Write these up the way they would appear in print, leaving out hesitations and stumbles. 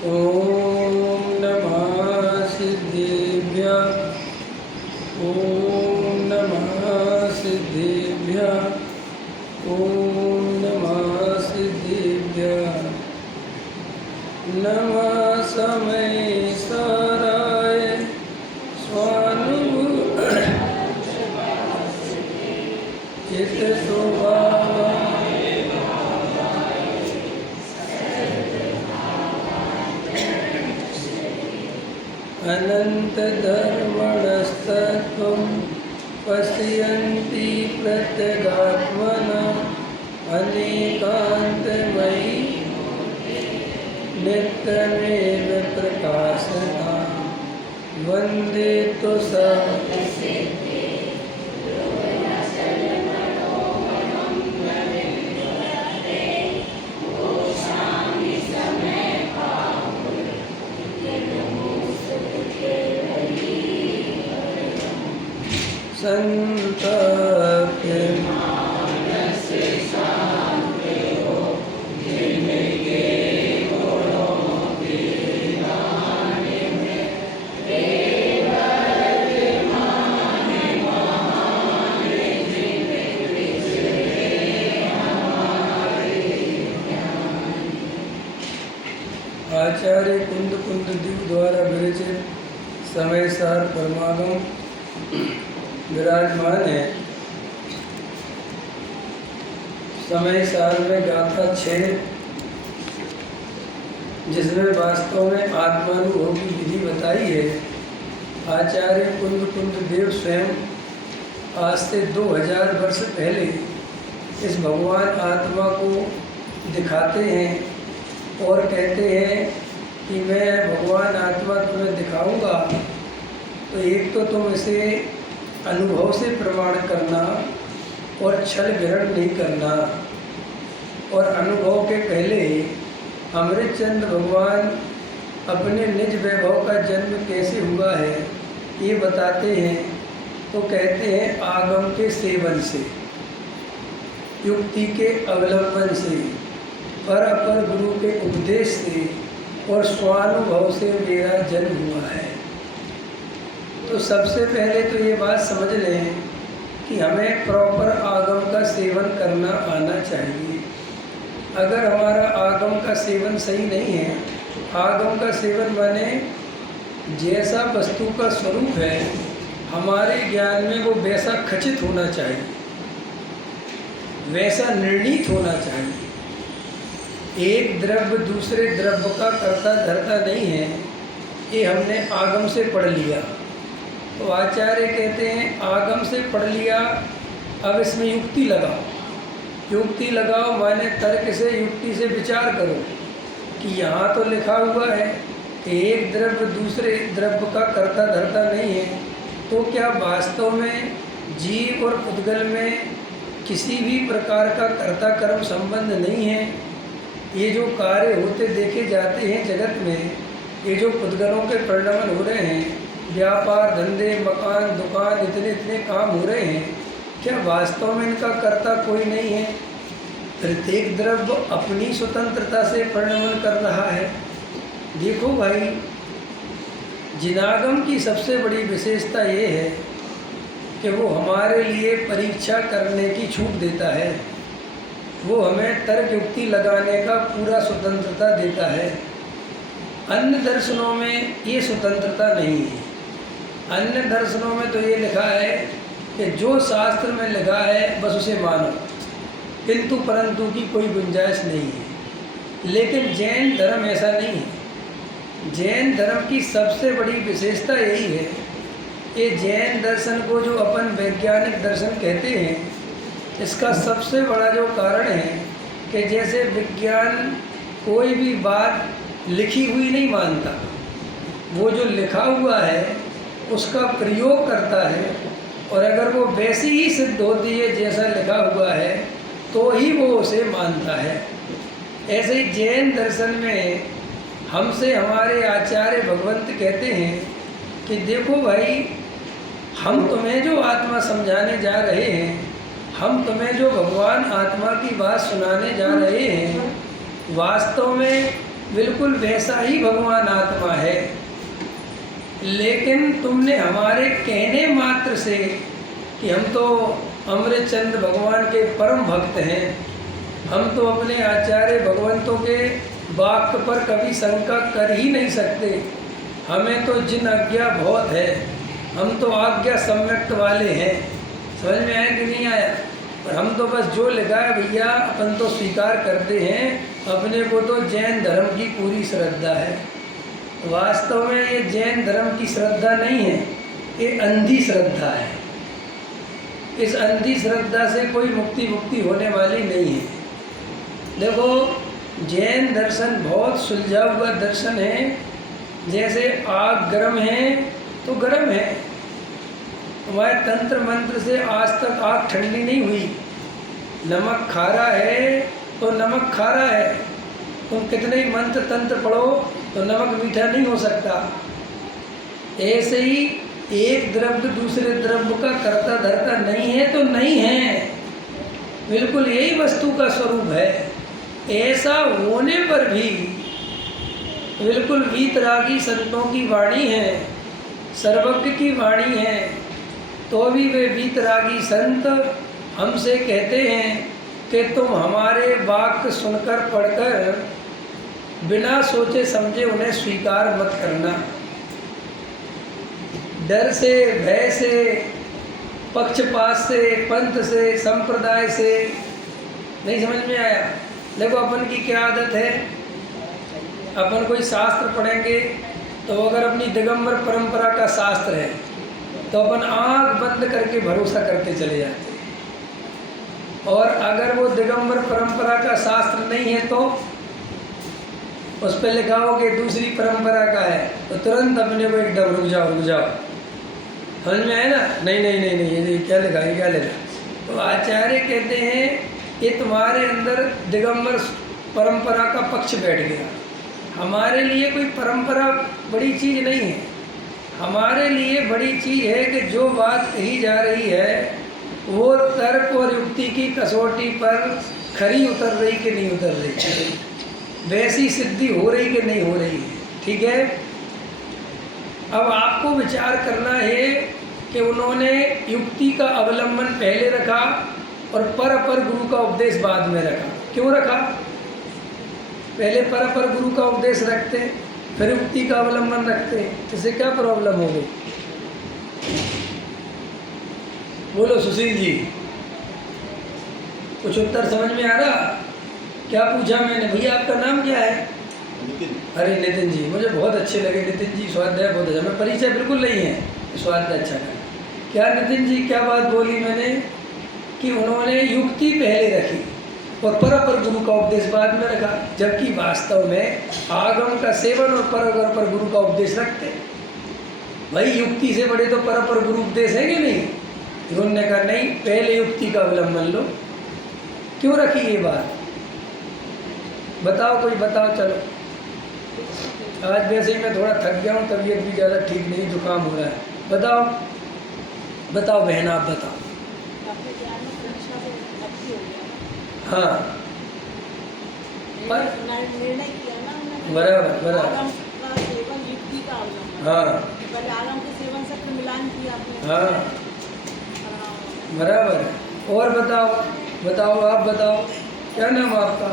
ॐ नमः सिद्धेभ्यः। ॐ नमः सिद्धेभ्यः। ॐ नमः सिद्धेभ्यः। नमः समय साराय स्वानुभूत चित स्वभावाय अनंत धर्मणस्तत्वं पश्यन्ति प्रत्यगात्मना अनेकान्तमयी नित्यमेव प्रकाशता वन्दे तु सा संताप्य आचार्य कुंद देव द्वारा विरचित समय सार परमागम विराजमान है। समय सार में गाथा 6, जिसमें वास्तव में आत्मानुभव की विधि बताई है। आचार्य कुंद देव स्वयं आज से 2000 वर्ष पहले इस भगवान आत्मा को दिखाते हैं और कहते हैं कि मैं भगवान आत्मा तुम्हें दिखाऊंगा, तो एक तो तुम इसे अनुभव से प्रमाण करना और छल ग्रहण नहीं करना। और अनुभव के पहले अमृतचंद भगवान अपने निज वैभव का जन्म कैसे हुआ है ये बताते हैं। तो कहते हैं आगम के सेवन से, युक्ति के अवलंबन से, पर अपर गुरु के उपदेश से और स्वानुभव से मेरा जन्म हुआ है। तो सबसे पहले तो ये बात समझ लें कि हमें प्रॉपर आगम का सेवन करना आना चाहिए। अगर हमारा आगम का सेवन सही नहीं है, आगम का सेवन माने जैसा वस्तु का स्वरूप है हमारे ज्ञान में वो वैसा खचित होना चाहिए, वैसा निर्णीत होना चाहिए। एक द्रव्य दूसरे द्रव्य का कर्ता धर्ता नहीं है, ये हमने आगम से पढ़ लिया। तो आचार्य कहते हैं आगम से पढ़ लिया, अब इसमें युक्ति लगाओ। युक्ति लगाओ माने तर्क से, युक्ति से विचार करो कि यहाँ तो लिखा हुआ है कि एक द्रव्य दूसरे द्रव्य का कर्ता धर्ता नहीं है, तो क्या वास्तव में जीव और पुद्गल में किसी भी प्रकार का कर्ता कर्म संबंध नहीं है? ये जो कार्य होते देखे जाते हैं जगत में, ये जो पुद्गलों के परिणमन हो रहे हैं, व्यापार धंधे मकान दुकान इतने काम हो रहे हैं, क्या वास्तव में इनका कर्ता कोई नहीं है? प्रत्येक द्रव्य अपनी स्वतंत्रता से परिणमन कर रहा है। देखो भाई, जिनागम की सबसे बड़ी विशेषता ये है कि वो हमारे लिए परीक्षा करने की छूट देता है। वो हमें तर्क युक्ति लगाने का पूरा स्वतंत्रता देता है। अन्य दर्शनों में ये स्वतंत्रता नहीं है। अन्य दर्शनों में तो ये लिखा है कि जो शास्त्र में लिखा है बस उसे मानो, किंतु परंतु की कोई गुंजाइश नहीं है। लेकिन जैन धर्म ऐसा नहीं है। जैन धर्म की सबसे बड़ी विशेषता यही है कि जैन दर्शन को जो अपन वैज्ञानिक दर्शन कहते हैं, इसका सबसे बड़ा जो कारण है कि जैसे विज्ञान कोई भी बात लिखी हुई नहीं मानता, वो जो लिखा हुआ है उसका प्रयोग करता है, और अगर वो वैसी ही सिद्ध होती है जैसा लिखा हुआ है तो ही वो उसे मानता है। ऐसे ही जैन दर्शन में हमसे हमारे आचार्य भगवंत कहते हैं कि देखो भाई, हम तुम्हें जो आत्मा समझाने जा रहे हैं, हम तुम्हें जो भगवान आत्मा की बात सुनाने जा रहे हैं, वास्तव में बिल्कुल वैसा ही भगवान आत्मा है। लेकिन तुमने हमारे कहने मात्र से कि हम तो अमृतचंद भगवान के परम भक्त हैं, हम तो अपने आचार्य भगवंतों के वाक्य पर कभी शंका कर ही नहीं सकते, हमें तो जिन आज्ञा बहुत है, हम तो आज्ञा सम्यक्त वाले हैं। समझ में आया कि नहीं आया? पर हम तो बस जो लिखा है भैया अपन तो स्वीकार करते हैं, अपने को तो जैन धर्म की पूरी श्रद्धा है। वास्तव में ये जैन धर्म की श्रद्धा नहीं है, ये अंधी श्रद्धा है। इस अंधी श्रद्धा से कोई मुक्ति होने वाली नहीं है। देखो, जैन दर्शन बहुत सुलझा हुआ दर्शन है। जैसे आग गर्म है तो गर्म है, तुम्हारे तंत्र मंत्र से आज तक आग ठंडी नहीं हुई। नमक खारा है तो नमक खारा है, तुम कितने ही मंत्र तंत्र पढ़ो तो नमक मीठा नहीं हो सकता। ऐसे ही एक द्रव्य दूसरे द्रव्य का कर्ता धर्ता नहीं है तो नहीं है, बिल्कुल यही वस्तु का स्वरूप है। ऐसा होने पर भी बिल्कुल वीतरागी संतों की वाणी है, सर्वज्ञ की वाणी है, तो भी वे वीतरागी संत हमसे कहते हैं कि तुम हमारे वाक्य सुनकर पढ़कर बिना सोचे समझे उन्हें स्वीकार मत करना। डर से, भय से, पक्षपात से, पंथ से, संप्रदाय से नहीं समझ में आया। देखो अपन की क्या आदत है, अपन कोई शास्त्र पढ़ेंगे तो अगर अपनी दिगंबर परंपरा का शास्त्र है तो अपन आँख बंद करके भरोसा करके चले जाते हैं, और अगर वो दिगंबर परंपरा का शास्त्र नहीं है तो उस पर लिखा हो कि दूसरी परंपरा का है तो तुरंत अपने को एकदम रुक जाओ। समझ में आए ना? नहीं, ये क्या लिखा, ये क्या लिखा। तो आचार्य कहते हैं ये तुम्हारे अंदर दिगंबर परंपरा का पक्ष बैठ गया। हमारे लिए कोई परंपरा बड़ी चीज़ नहीं है, हमारे लिए बड़ी चीज़ है कि जो बात कही जा रही है वो तर्क और युक्ति की कसौटी पर खरी उतर रही कि नहीं उतर रही, वैसी सिद्धि हो रही कि नहीं हो रही है। ठीक है, अब आपको विचार करना है कि उन्होंने युक्ति का अवलंबन पहले रखा और पर गुरु का उपदेश बाद में रखा। क्यों रखा? पहले पर गुरु का उपदेश रखते फिर युक्ति का अवलंबन रखते, इससे क्या प्रॉब्लम हो गई? बोलो सुशील जी, कुछ उत्तर समझ में आ रहा? क्या पूछा मैंने? भैया आपका नाम क्या है? नितिन। अरे नितिन जी, मुझे बहुत अच्छे लगे नितिन जी, स्वाध्याय बहुत अच्छा। मैं परिचय बिल्कुल नहीं है, स्वाध्याय अच्छा लगा। क्या नितिन जी क्या बात बोली मैंने कि उन्होंने युक्ति पहले रखी और पर गुरु का उपदेश बाद में रखा, जबकि वास्तव में आगम का सेवन और पर गुरु का उपदेश रखते। भाई युक्ति से बड़े तो पर गुरु उपदेश है कि नहीं? उन्होंने कहा नहीं, पहले युक्ति का अवलंबन लो। क्यों रखी ये बात? बताओ, कोई बताओ। चलो, आज वैसे ही मैं थोड़ा थक गया हूँ, तबीयत भी ज़्यादा ठीक नहीं, जुकाम हो रहा है। बताओ बहन, आप बताओ। हाँ, पर बराबर। हाँ, हाँ, बराबर। और बताओ, आप बताओ, क्या नाम आपका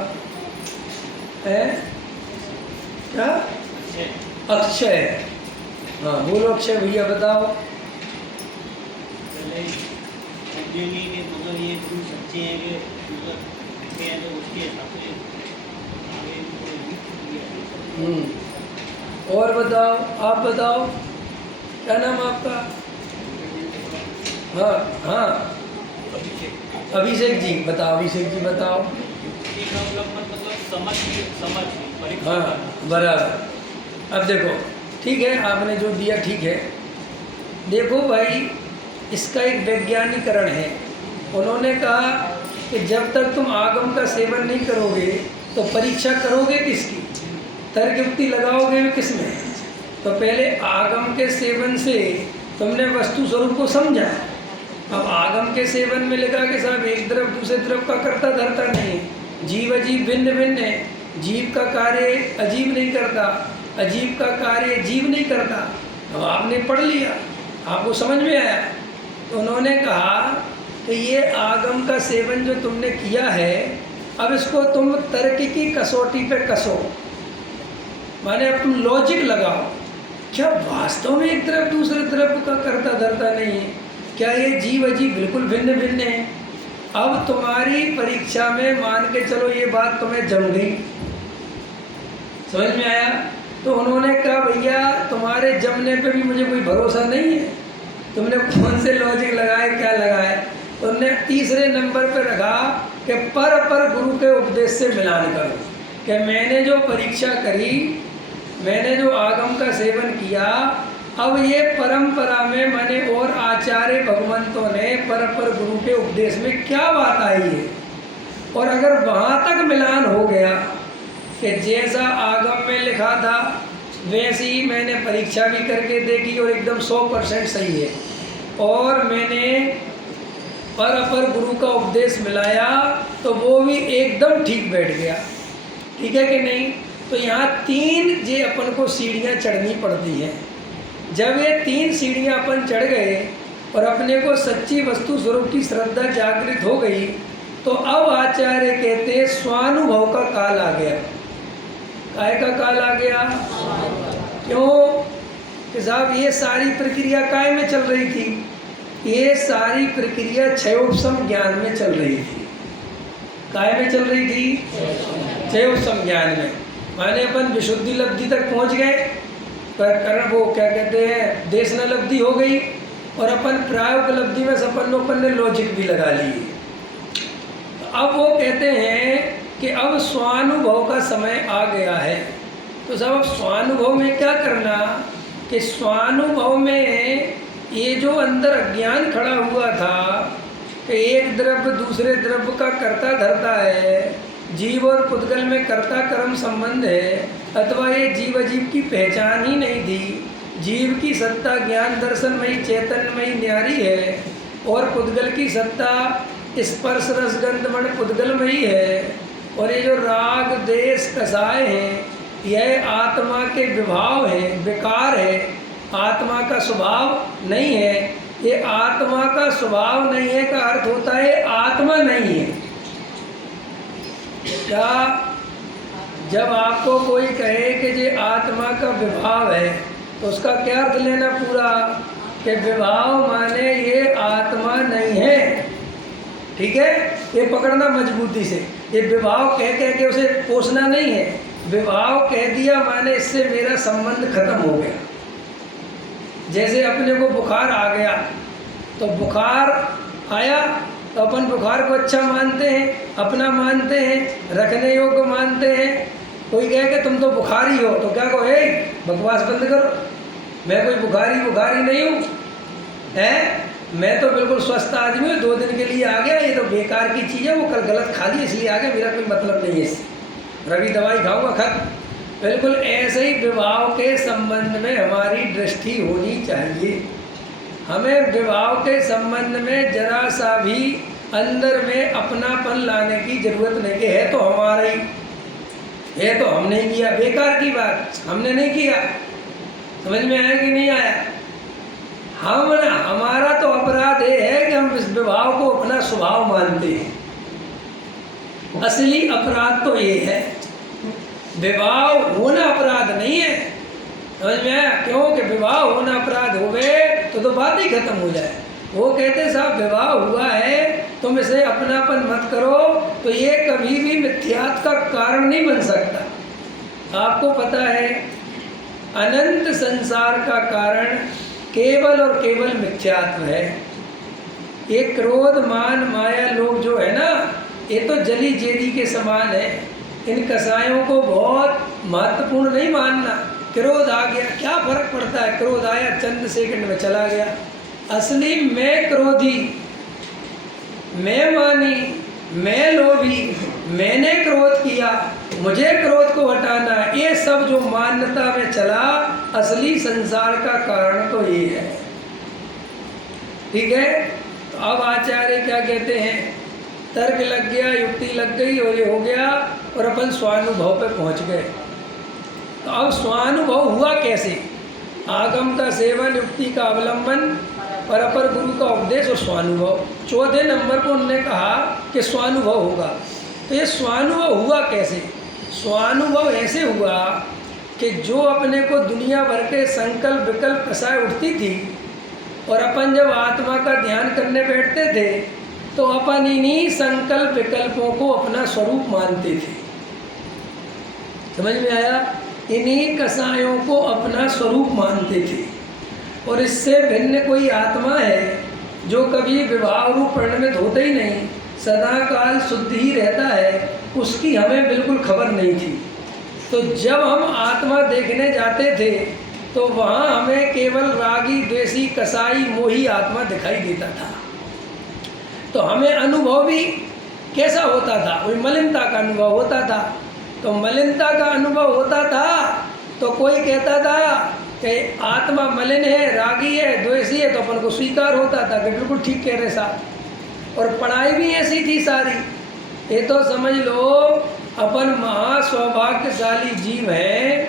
है? क्या? अक्षय। हाँ, बोलो अक्षय भैया, बताओ। मतलब ये सच्चे हैं कि मतलब तो उसके हिसाब से और बताओ, आप बताओ, क्या नाम आपका? हाँ, अभिषेक जी बताओ। अभिषेक जी बताओ। समझ। हाँ, बराबर। अब देखो, ठीक है, आपने जो दिया ठीक है। देखो भाई, इसका एक वैज्ञानिकरण है। उन्होंने कहा कि जब तक तुम आगम का सेवन नहीं करोगे तो परीक्षा करोगे किसकी? तर्क युक्ति लगाओगे भी किस में? तो पहले आगम के सेवन से तुमने वस्तु स्वरूप को समझा। अब आगम के सेवन में लिखा कि साहब एक द्रव दूसरे द्रव का कर्ता धरता नहीं है, जीव अजीव भिन्न भिन्न है, जीव का कार्य अजीब नहीं करता, अजीब का कार्य जीव नहीं करता। अब आपने पढ़ लिया, आपको समझ में आया। तो उन्होंने कहा कि ये आगम का सेवन जो तुमने किया है, अब इसको तुम तर्क की कसौटी पे कसो, माने अब तुम लॉजिक लगाओ। क्या वास्तव में एक तरफ दूसरे तरफ का करता धरता नहीं है? क्या ये जीव अजीब बिल्कुल भिन्न भिन्न है? अब तुम्हारी परीक्षा में मान के चलो ये बात तुम्हें जम गई, समझ में आया? तो उन्होंने कहा भैया तुम्हारे जमने पे भी मुझे कोई भरोसा नहीं है, तुमने कौन से लॉजिक लगाए, क्या लगाए? तो उन्होंने तीसरे नंबर पर रखा कि पर गुरु के उपदेश से मिलान करो, कि मैंने जो परीक्षा करी, मैंने जो आगम का सेवन किया, अब ये परंपरा में माने और आचार्य भगवंतों ने पर गुरु के उपदेश में क्या बात आई है, और अगर वहाँ तक मिलान हो गया कि जैसा आगम में लिखा था वैसे ही मैंने परीक्षा भी करके देखी और एकदम 100% सही है, और मैंने पर गुरु का उपदेश मिलाया तो वो भी एकदम ठीक बैठ गया, ठीक है कि नहीं? तो यहाँ 3 जे अपन को सीढ़ियाँ चढ़नी पड़ती हैं। जब ये 3 सीढ़ियाँ अपन चढ़ गए और अपने को सच्ची वस्तु स्वरूप की श्रद्धा जागृत हो गई, तो अब आचार्य कहते हैं स्वानुभव का काल आ गया। काय का काल आ गया? क्यों कि साहब ये सारी प्रक्रिया काय में चल रही थी? ये सारी प्रक्रिया क्षयोपशम ज्ञान में चल रही थी। काय में चल रही थी? क्षयोपशम ज्ञान में। माने अपन विशुद्धि लब्धि तक पहुंच गए, पर कारण वो क्या कहते हैं देशना लब्धि हो गई, और अपन प्रायोग लब्धि में अपन ने लॉजिक भी लगा लिए। अब वो कहते हैं कि अब स्वानुभव का समय आ गया है। तो सब अब स्वानुभव में क्या करना कि स्वानुभव में ये जो अंदर अज्ञान खड़ा हुआ था कि एक द्रव्य दूसरे द्रव्य का कर्ता धरता है, जीव और पुद्गल में कर्ता कर्म संबंध है, अथवा ये जीव अजीव की पहचान ही नहीं थी। जीव की सत्ता ज्ञान दर्शनमयी चैतन्यमयी न्यारी है, और पुद्गल की सत्ता स्पर्श रसगंध मन पुद्गलमयी है, और ये जो राग देश कसाय हैं यह आत्मा के विभाव हैं, विकार है, आत्मा का स्वभाव नहीं है। ये आत्मा का स्वभाव नहीं है का अर्थ होता है आत्मा नहीं है। क्या जब आपको कोई कहे कि ये आत्मा का विभाव है तो उसका क्या अर्थ लेना पूरा कि विभाव माने ये आत्मा नहीं है, ठीक है? ये पकड़ना मजबूती से। ये विभाव कह के उसे पोषना नहीं है, विभाव कह दिया माने इससे मेरा संबंध खत्म हो गया। जैसे अपने को बुखार आ गया, तो बुखार आया तो अपन बुखार को अच्छा मानते हैं, अपना मानते हैं, रखने योग्य मानते हैं। कोई कहे कि तुम तो बुखारी हो, तो क्या कहो, हे बकवास बंद करो, मैं कोई बुखारी नहीं हूँ, है मैं तो बिल्कुल स्वस्थ आदमी हूँ, 2 दिन के लिए आ गया, ये तो बेकार की चीज़ है, वो कल गलत खा ली इसलिए आ गया, मेरा कोई मतलब नहीं है इससे, रवि दवाई खाऊंगा खत्म। बिल्कुल ऐसे ही विभाव के संबंध में हमारी दृष्टि होनी चाहिए। हमें विभाव के संबंध में जरा सा भी अंदर में अपनापन लाने की जरूरत नहीं कि है तो हमारा ही है, तो हम नहीं किया, बेकार की बात, हमने नहीं किया। समझ में आया कि नहीं आया? हमारा तो अपराध ये है कि हम इस विभाव को अपना स्वभाव मानते हैं। असली अपराध तो ये है, विभाव होना अपराध नहीं है। समझ में आया? क्यों कि विभाव होना अपराध हो गए तो बात ही खत्म हो जाए। वो कहते साहब विभाव हुआ है तुम इसे अपनापन मत करो, तो ये कभी भी मिथ्यात्व का कारण नहीं बन सकता। आपको पता है अनंत संसार का कारण केवल और केवल मिथ्यात्व है। ये क्रोध मान माया लोग जो है ना, ये तो जली जेरी के समान है। इन कसायों को बहुत महत्वपूर्ण नहीं मानना। क्रोध आ गया क्या फर्क पड़ता है, क्रोध आया चंद सेकंड में चला गया। असली मैं क्रोधी, मैं मानी, मैं लोभी, मैंने क्रोध किया, मुझे क्रोध को हटाना, ये सब जो मान्यता में चला, असली संसार का कारण तो ये है। ठीक है? तो अब आचार्य क्या कहते हैं, तर्क लग गया, युक्ति लग गई और ये हो गया और अपन स्वानुभव पे पहुंच गए। तो अब स्वानुभव हुआ कैसे? आगम का सेवन, युक्ति का अवलंबन, परपर गुरु का उपदेश और स्वानुभव। चौथे नंबर को उन्होंने कहा कि स्वानुभव होगा। तो ये स्वानुभव हुआ कैसे? स्वानुभव ऐसे हुआ कि जो अपने को दुनिया भर के संकल्प विकल्प कसाए उठती थी और अपन जब आत्मा का ध्यान करने बैठते थे तो अपन इन्हीं संकल्प विकल्पों को अपना स्वरूप मानते थे। समझ में आया? इन्हीं कसायों को अपना स्वरूप मानते थे और इससे भिन्न कोई आत्मा है जो कभी विभाव रूप परिणमित होता ही नहीं, सदा काल शुद्ध ही रहता है, उसकी हमें बिल्कुल खबर नहीं थी। तो जब हम आत्मा देखने जाते थे तो वहाँ हमें केवल रागी, द्वेषी, कसाई, मोही आत्मा दिखाई देता था। तो हमें अनुभव भी कैसा होता था? वही मलिनता का अनुभव होता था। तो मलिनता का अनुभव होता था तो कोई कहता था कि आत्मा मलिन है, रागी है, द्वेषी है, तो अपन को स्वीकार होता था कि बिल्कुल ठीक कह रहे साहब। और पढ़ाई भी ऐसी थी सारी। ये तो समझ लो अपन महासौभाग्यशाली जीव हैं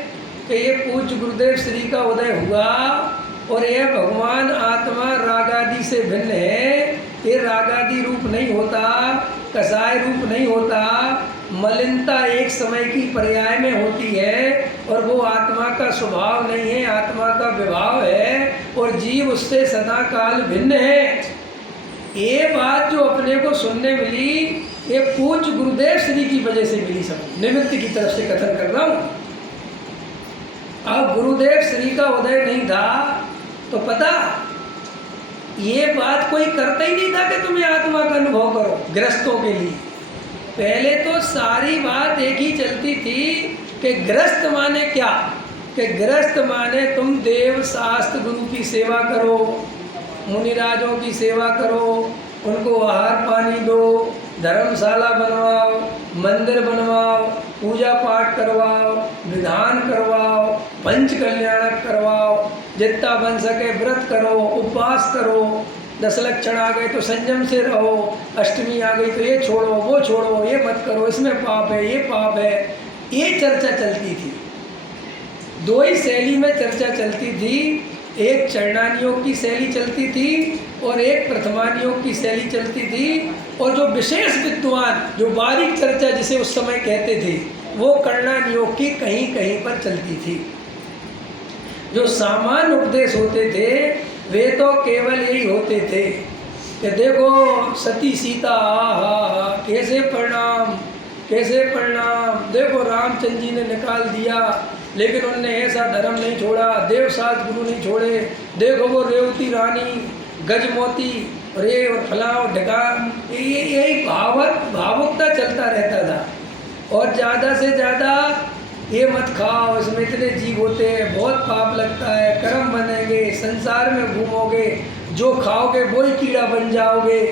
कि ये पूज्य गुरुदेव श्री का उदय हुआ और यह भगवान आत्मा रागादि से भिन्न है। ये रागादि रूप नहीं होता, कसाय रूप नहीं होता। मलिनता एक समय की पर्याय में होती है और वो आत्मा का स्वभाव नहीं है, आत्मा का विभाव है और जीव उससे सदा काल भिन्न है। ये बात जो अपने को सुनने मिली ये पूज्य गुरुदेव श्री की वजह से मिली। सब निमित्त की तरफ से कथन कर रहा हूँ। अब गुरुदेव श्री का उदय नहीं था तो पता ये बात कोई करता ही नहीं था कि तुम्हें आत्मा का अनुभव करो गृहस्थों के लिए। पहले तो सारी बात एक ही चलती थी कि गृहस्थ माने क्या? कि गृहस्थ माने तुम देव शास्त्र गुरु की सेवा करो, मुनिराजों की सेवा करो, उनको आहार पानी दो, धर्मशाला बनवाओ, मंदिर बनवाओ, पूजा पाठ करवाओ, विधान करवाओ, पंच कल्याणक करवाओ, जितना बन सके व्रत करो, उपवास करो, 10 लक्षण आ गए तो संयम से रहो, अष्टमी आ गई तो ये छोड़ो, वो छोड़ो, ये मत करो, इसमें पाप है, ये पाप है। ये चर्चा चलती थी। दो ही शैली में चर्चा चलती थी। एक चरणानियों की शैली चलती थी और एक प्रथमानियों की शैली चलती थी। और जो विशेष विद्वान जो बारीक चर्चा जिसे उस समय कहते थे वो कर्णानियों की कहीं कहीं पर चलती थी। जो सामान्य उपदेश होते थे वे तो केवल यही होते थे कि देखो सती सीता हा कैसे परिणाम, कैसे परिणाम, देखो रामचंद्र जी ने निकाल दिया लेकिन उनने ऐसा धर्म नहीं छोड़ा, देवशास्त्र गुरु नहीं छोड़े, देखो वो रेवती रानी, गजमोती और ये और फलाओ ढकान, यही भावुकता चलता रहता था। और ज़्यादा से ज़्यादा ये मत खाओ, इसमें इतने जीव होते हैं, बहुत पाप लगता है, कर्म बनेंगे, संसार में घूमोगे, जो खाओगे वही कीड़ा बन जाओगे।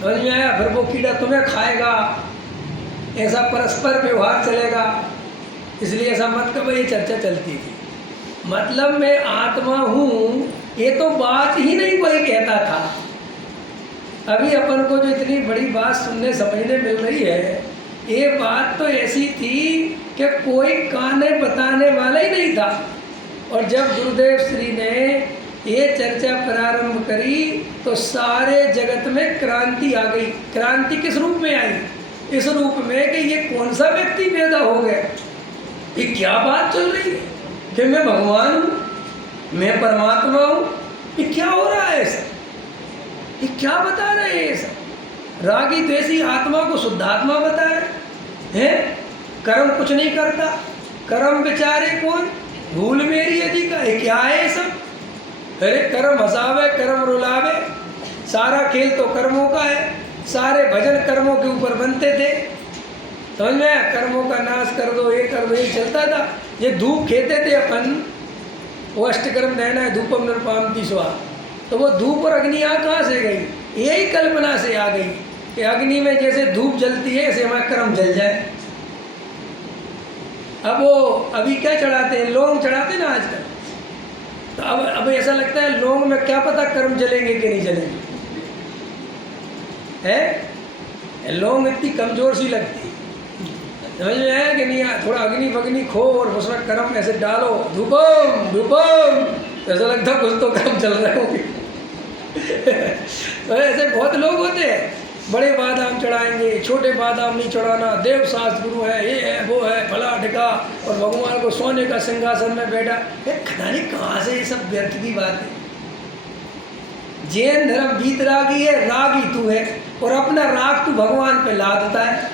समझ में आया? फिर वो कीड़ा तुम्हें खाएगा, ऐसा परस्पर व्यवहार चलेगा, इसलिए ऐसा मत करो। ये चर्चा चलती थी। मतलब मैं आत्मा हूँ ये तो बात ही नहीं कोई कहता था। अभी अपन को जो इतनी बड़ी बात सुनने समझने मिल रही है ये बात तो ऐसी थी कि कोई काने बताने वाला ही नहीं था। और जब गुरुदेव श्री ने ये चर्चा प्रारंभ करी तो सारे जगत में क्रांति आ गई। क्रांति किस रूप में आई? इस रूप में कि ये कौन सा व्यक्ति पैदा हो गया, ये क्या बात चल रही है कि मैं भगवान हूँ, मैं परमात्मा हूँ, ये क्या हो रहा है ऐसा? ये क्या बता रहे हैं ऐसा? रागी द्वेषी आत्मा को शुद्धात्मा बता रहे हैं। कर्म कुछ नहीं करता, कर्म बेचारे कौन, भूल मेरी यदि का क्या है ये सब? अरे कर्म हंसावे, कर्म रुलावे, सारा खेल तो कर्मों का है। सारे भजन कर्मों के ऊपर बनते थे। समझ में आया? कर्मों का नाश कर दो, ये कर दो, ये चलता था। ये धूप खेते थे अपन, वो अष्टकर्म रहना है धूपम नृपामति स्वा, तो वो धूप और अग्नि यहाँ कहाँ से गई? यही कल्पना से आ गई कि अग्नि में जैसे धूप जलती है ऐसे हमारा कर्म जल जाए। अब वो अभी क्या चढ़ाते हैं, लौंग चढ़ाते ना आजकल, तो अब ऐसा लगता है लौंग में क्या पता कर्म जलेंगे कि नहीं जलेंगे, है? लौंग इतनी कमज़ोर सी लगती, समझ में आया कि नहीं आया? थोड़ा अग्नि वग्नि खो और उसमें गर्म ऐसे डालो, धूपम धूपम, ऐसा लगता है कुछ तो काम चल रहे होंगे। तो ऐसे बहुत लोग होते हैं, बड़े बादाम चढ़ाएंगे, छोटे बादाम नहीं चढ़ाना, देव शास्त्र गुरु है, ये है वो है फला ढिका, और भगवान को सोने का सिंहासन में बैठा। पता नहीं कहाँ से ये सब व्यर्थ की बात है। जैन धर्म वीतरागी है, रागी तू है, और अपना राग तू भगवान पे लादता है।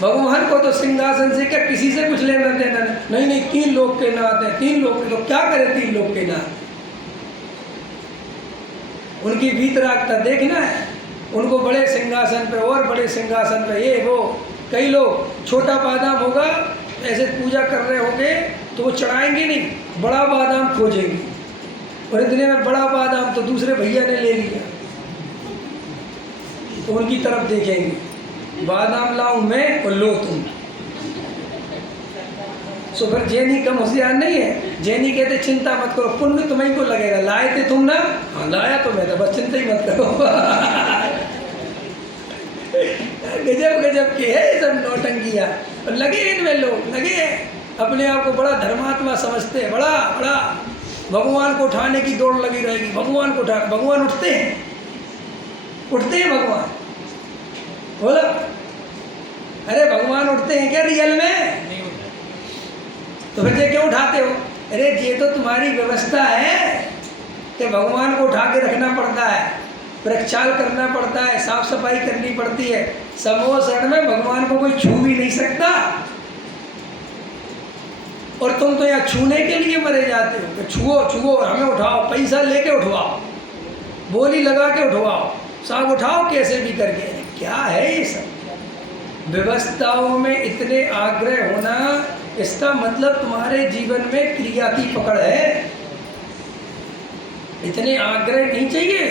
भगवान को तो सिंहासन से क्या किसी से कुछ लेना देना नहीं। नहीं 3 लोग के नाथ है, 3 लोग के, तो क्या करे 3 लोग के नाथ? उनकी वीतरागता देखना है, उनको बड़े सिंहासन पे और बड़े सिंहासन पे, ये वो कई लोग छोटा बादाम होगा ऐसे पूजा कर रहे होंगे तो वो चढ़ाएंगे नहीं, बड़ा बादाम खोजेंगे, और इतने में बड़ा बादाम तो दूसरे भैया ने ले लिया, तो उनकी तरफ देखेंगे, बादाम लाऊं मैं और लो तुम। सो फिर जैनी कम होशियार नहीं है। जैनी कहते चिंता मत करो, पुण्य तुम्हें को लगेगा, लाए थे तुम ना, हाँ लाया तो मैं था, बस चिंता ही मत करो। गजब गजब के है सब नौटंकियाँ, और लगे इनमें लोग, लगे अपने आप को बड़ा धर्मात्मा समझते हैं, बड़ा बड़ा भगवान को उठाने की दौड़ लगी रहेगी, भगवान को उठा। भगवान उठते हैं, उठते हैं भगवान, बोला अरे भगवान उठते हैं क्या रियल में? नहीं होता। तो फिर ये क्यों उठाते हो? अरे ये तो तुम्हारी व्यवस्था है कि भगवान को उठा के रखना पड़ता है, प्रक्षाल करना पड़ता है, साफ सफाई करनी पड़ती है। समूह शरण में भगवान को कोई छू भी नहीं सकता, और तुम तो यहाँ छूने के लिए मरे जाते हो कि छुओ छुओ, हमें उठाओ, पैसा लेके उठवाओ, बोली लगा के उठवाओ, सब उठाओ कैसे भी करके। क्या है ये सब व्यवस्थाओं में इतने आग्रह होना? इसका मतलब तुम्हारे जीवन में क्रिया की पकड़ है। इतने आग्रह नहीं चाहिए।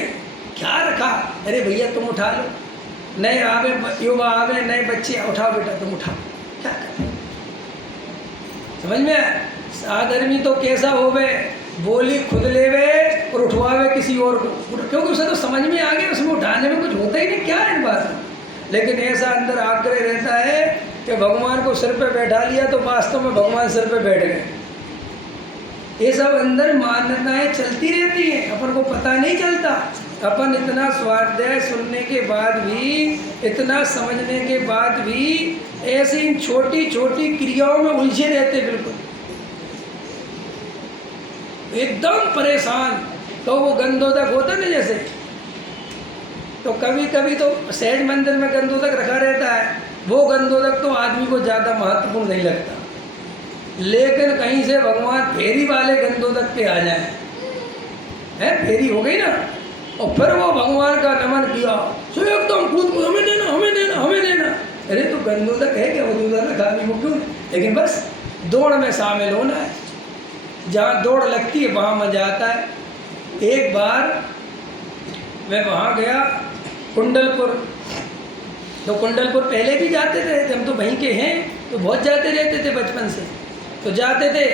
क्या रखा? अरे भैया तुम उठा लो, नए आवे युवा आवे, नए बच्चे, उठाओ बेटा तुम उठाओ, क्या कर? समझ में? आदमी तो कैसा होवे, बोली खुद लेवे और उठवावे किसी और को, क्योंकि उसे तो समझ में आ गया, उसमें उठाने में कुछ होता ही नहीं, क्या है इन बात में। लेकिन ऐसा अंदर आग्रह रहता है कि भगवान को सिर पे बैठा लिया तो वास्तव में भगवान सिर पे बैठ गए। ये सब अंदर मान्यताएं चलती रहती हैं, अपन को पता नहीं चलता। अपन इतना स्वाध्याय सुनने के बाद भी, इतना समझने के बाद भी ऐसी इन छोटी छोटी क्रियाओं में उलझे रहते, बिल्कुल एकदम परेशान। तो वो गंधोदक होता ना जैसे, तो कभी कभी तो सहज मंदिर में गंधोदक रखा रहता है, वो गंधोदक तो आदमी को ज़्यादा महत्वपूर्ण नहीं लगता, लेकिन कहीं से भगवान फेरी वाले गंधोदक पे आ जाए, है फेरी हो गई ना, और फिर वो भगवान का नमन किया, तो एकदम कूद कूद हमें देना हमें देना हमें देना। अरे तो गंधोदक है क्या, वो दूसरा रखा भी वो क्यों? लेकिन बस दौड़ में शामिल होना है, जहाँ दौड़ लगती है वहाँ मजा आता है। एक बार मैं वहाँ गया कुंडलपुर, तो कुंडलपुर पहले भी जाते थे, हम तो वहीं के हैं तो बहुत जाते रहते थे बचपन से, तो जाते थे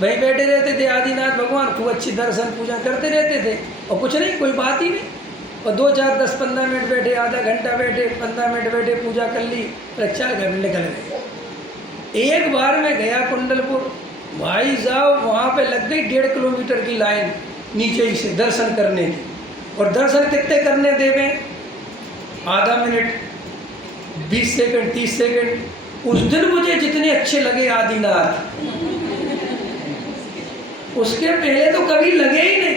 वहीं बैठे रहते थे, आदिनाथ भगवान खूब अच्छी दर्शन पूजा करते रहते थे, और कुछ नहीं, कोई बात ही नहीं, और 2 4 10 15 मिनट बैठे, आधा घंटा बैठे, 15 मिनट बैठे, पूजा कर ली, प्रचार घर निकल गए। एक बार मैं गया कुंडलपुर, भाई साहब वहाँ पे लग गई 1.5 किलोमीटर की लाइन नीचे ही से दर्शन करने की, और दर्शन कितने करने देवे? आधा मिनट, 20 सेकंड, 30 सेकंड। उस दिन मुझे जितने अच्छे लगे आदिनाथ, उसके पहले तो कभी लगे ही नहीं।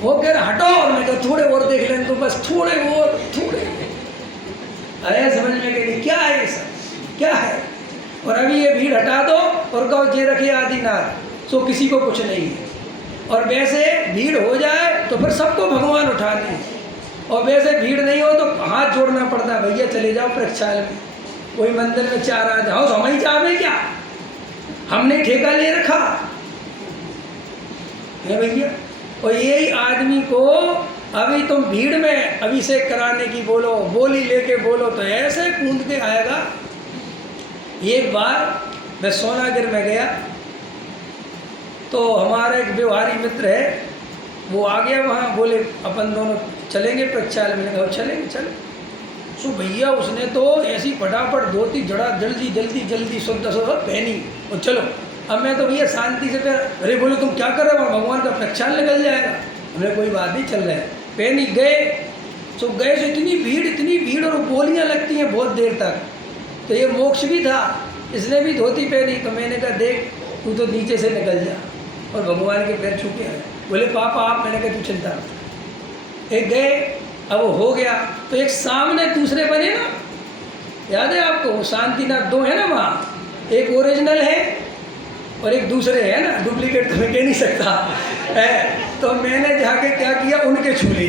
वो कह रहा हटो, और मैं कहा थोड़े और देख लें, तो बस थोड़े और, थोड़े अरे समझ में कि क्या है ये सब, क्या है? और अभी ये भीड़ हटा दो और कहो ये रखे आदिनाथ, तो किसी को कुछ नहीं है। और वैसे भीड़ हो जाए तो फिर सबको भगवान उठाने हैं, और वैसे भीड़ नहीं हो तो हाथ जोड़ना पड़ता है, भैया चले जाओ प्रक्षाल में, कोई मंदिर में 4 आ जाओ, हम ही चाहे क्या, हमने ठेका ले रखा है भैया। और यही आदमी को अभी तुम भीड़ में अभिषेक कराने की बोलो, बोली लेके बोलो, तो ऐसे कूद के आएगा। एक बार मैं सोनागिर में गया, तो हमारा एक व्यवहारी मित्र है, वो आ गया वहाँ, बोले अपन दोनों चलेंगे प्रक्षाल में। कहा चलेंगे, चलो। सो भैया उसने तो ऐसी फटाफट धोती जड़ा जल्दी जल्दी जल्दी शुद्ध पहनी और चलो। अब मैं तो भैया शांति से फिर, अरे बोलो तुम क्या कर रहे हो, भगवान का प्रक्षाल निकल जाएगा। हमने कोई बात नहीं, चल रहा है। पहनी गए, सो गए सो इतनी भीड़ और गोलियाँ लगती हैं बहुत देर तक। तो ये मोक्ष भी था, इसने भी धोती पहनी। तो मैंने कहा देख तू तो नीचे से निकल जा और भगवान के पैर छू के आए। बोले पापा आप, मैंने कहा तू चिंता मत। एक गए, अब वो हो गया। तो एक सामने दूसरे बने ना, याद है आपको, वो शांतिनाथ 2 है ना वहाँ, एक ओरिजिनल है और एक दूसरे है ना, डुप्लीकेट तो मैं कह नहीं सकता है। तो मैंने जाके क्या किया, उनके छू ली,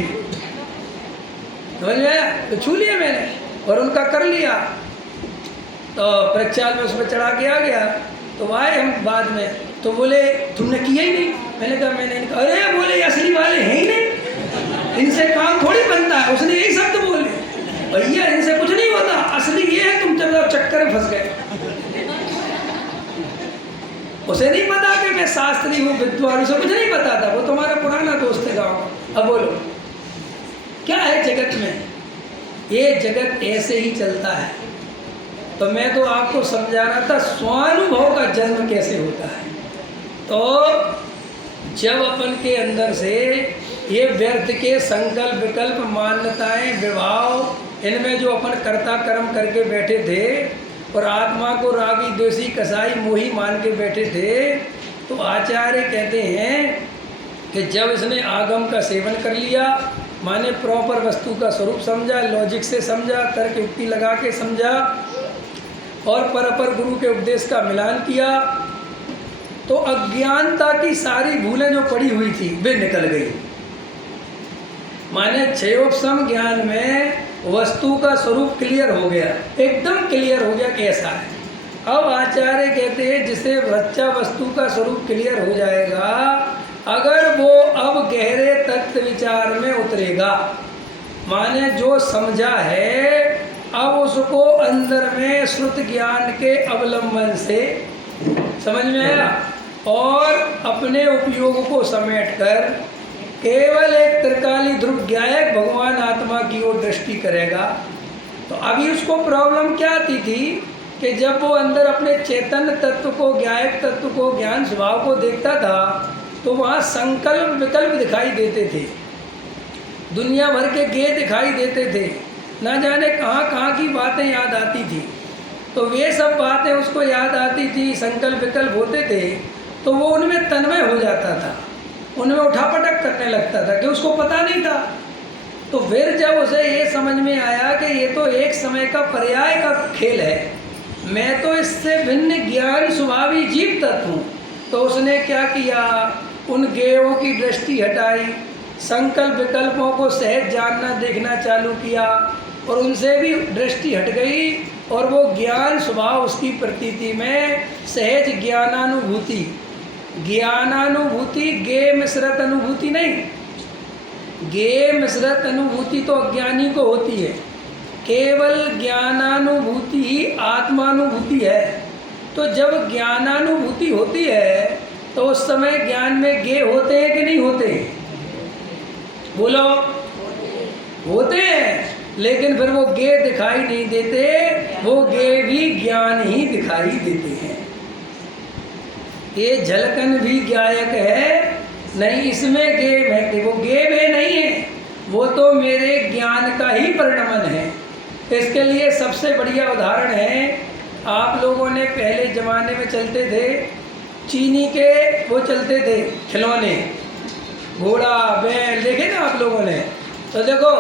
समझ में आया? तो छू लिया मैंने और उनका कर लिया। तो प्रक्षाल में उसमें चढ़ा के आ गया। तो आए हम बाद में, तो बोले तुमने किया ही नहीं। मैंने कहा मैंने नहीं। अरे बोले असली वाले हैं ही नहीं, इनसे काम थोड़ी बनता है। उसने यही शब्द बोले, भैया इनसे कुछ नहीं होता, असली ये है, तुम चलो चक्कर में फंस गए। उसे नहीं पता कि मैं शास्त्री हूँ, विद्वान, उसे कुछ नहीं पता था। वो तुम्हारा पुराना दोस्त है गाँव। अब बोलो क्या है जगत में, ये जगत ऐसे ही चलता है। तो मैं तो आपको समझा रहा था स्वानुभव का जन्म कैसे होता है। तो जब अपन के अंदर से ये व्यर्थ के संकल्प विकल्प मान्यताएं विभाव, इनमें जो अपन कर्ता कर्म करके बैठे थे और आत्मा को रागी द्वेषी कसाई मोही मान के बैठे थे, तो आचार्य कहते हैं कि जब इसने आगम का सेवन कर लिया, माने प्रॉपर वस्तु का स्वरूप समझा, लॉजिक से समझा, तर्क युक्ति लगा के समझा और परपर गुरु के उपदेश का मिलान किया, तो अज्ञानता की सारी भूलें जो पड़ी हुई थी वे निकल गई। माने क्षयोपशम ज्ञान में वस्तु का स्वरूप क्लियर हो गया, एकदम क्लियर हो गया कैसा है। अब आचार्य कहते हैं जिसे बच्चा वस्तु का स्वरूप क्लियर हो जाएगा, अगर वो अब गहरे तत्व विचार में उतरेगा, माने जो समझा है अब उसको अंदर में श्रुत ज्ञान के अवलंबन से समझ में आया और अपने उपयोग को समेटकर केवल एक त्रिकाली ध्रुव ज्ञायक भगवान आत्मा की ओर दृष्टि करेगा। तो अभी उसको प्रॉब्लम क्या आती थी कि जब वो अंदर अपने चैतन्य तत्व को, ज्ञायक तत्व को, ज्ञान स्वभाव को देखता था तो वहाँ संकल्प विकल्प दिखाई देते थे, दुनिया भर के गे दिखाई देते थे, ना जाने कहाँ कहाँ की बातें याद आती थी। तो वे सब बातें उसको याद आती थी, संकल्प विकल्प होते थे, तो वो उनमें तन्मय हो जाता था, उनमें उठापटक करने लगता था कि उसको पता नहीं था। तो फिर जब उसे ये समझ में आया कि ये तो एक समय का पर्याय का खेल है, मैं तो इससे भिन्न ज्ञान स्वभावी जीव तत्व हूँ, तो उसने क्या किया, उन गेयों की दृष्टि हटाई, संकल्प विकल्पों को सहज जानना देखना चालू किया और उनसे भी दृष्टि हट गई और वो ज्ञान स्वभाव उसकी प्रतीति में सहज ज्ञानानुभूति, ज्ञानानुभूति गे मिश्रत अनुभूति नहीं, गे मिश्रत अनुभूति तो अज्ञानी को होती है, केवल ज्ञानानुभूति ही आत्मानुभूति है। तो जब ज्ञानानुभूति होती है तो उस समय ज्ञान में गे होते हैं कि नहीं होते? बोलो, होते हैं, लेकिन फिर वो गे दिखाई नहीं देते, वो गे भी ज्ञान ही दिखाई देते हैं। ये झलकन भी ज्ञायक है, नहीं इसमें गे है, वो गे में नहीं है, वो तो मेरे ज्ञान का ही परिणमन है। इसके लिए सबसे बढ़िया उदाहरण है, आप लोगों ने पहले ज़माने में चलते थे चीनी के, वो चलते थे खिलौने, घोड़ा बैल, देखे ना आप लोगों ने। तो देखो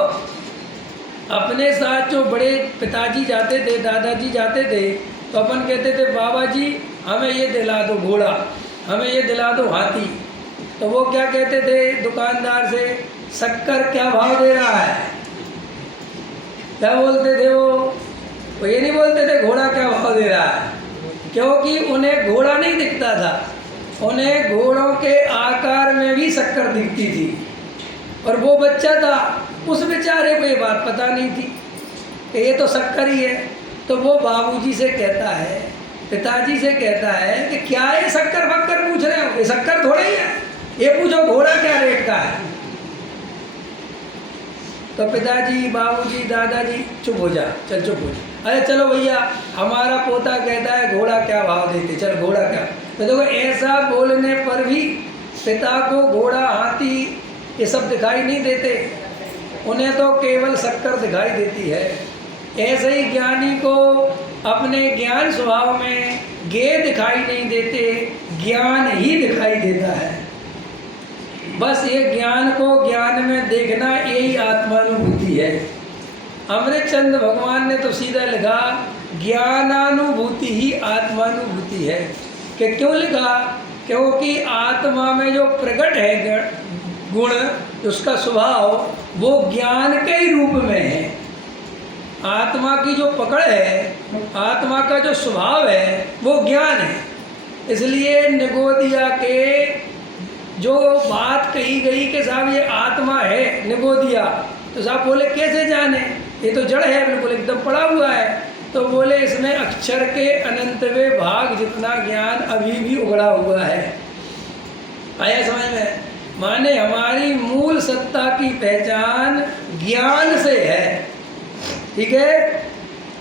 अपने साथ जो बड़े पिताजी जाते थे, दादाजी जाते थे, तो अपन कहते थे बाबा जी हमें ये दिला दो घोड़ा, हमें ये दिला दो हाथी। तो वो क्या कहते थे दुकानदार से, शक्कर क्या भाव दे रहा है? क्या बोलते थे वो ये नहीं बोलते थे घोड़ा क्या भाव दे रहा है, क्योंकि उन्हें घोड़ा नहीं दिखता था, उन्हें घोड़ों के आकार में भी शक्कर दिखती थी। और वो बच्चा था, उस बेचारे को ये बात पता नहीं थी कि ये तो शक्कर ही है। तो वो बाबूजी से कहता है, पिताजी से कहता है कि क्या ये शक्कर फक्कर पूछ रहे हो, ये शक्कर थोड़ा ही है, ये पूछो घोड़ा क्या रेट का है। तो पिताजी, बाबूजी, दादाजी, चुप हो जा, चल चुप हो जा। अरे चलो भैया, हमारा पोता कहता है घोड़ा क्या भाव देते, चल घोड़ा क्या। तो देखो ऐसा बोलने पर भी पिता को घोड़ा, हाथी ये सब दिखाई नहीं देते, उन्हें तो केवल शक्कर दिखाई देती है। ऐसे ही ज्ञानी को अपने ज्ञान स्वभाव में ज्ञेय दिखाई नहीं देते, ज्ञान ही दिखाई देता है। बस ये ज्ञान को ज्ञान में देखना, यही आत्मानुभूति है। अमृतचंद भगवान ने तो सीधा लिखा ज्ञानानुभूति ही आत्मानुभूति है। कि क्यों लिखा? क्योंकि आत्मा में जो प्रकट है गुण, उसका स्वभाव वो ज्ञान के ही रूप में है। आत्मा की जो पकड़ है, आत्मा का जो स्वभाव है वो ज्ञान है। इसलिए निगोदिया के जो बात कही गई कि साहब ये आत्मा है निगोदिया, तो साहब बोले कैसे जाने, ये तो जड़ है, बिल्कुल एकदम पड़ा हुआ है। तो बोले इसमें अक्षर के अनंतवें भाग जितना ज्ञान अभी भी उगड़ा हुआ है। आया समझ में? माने हमारी मूल सत्ता की पहचान ज्ञान से है। ठीक है?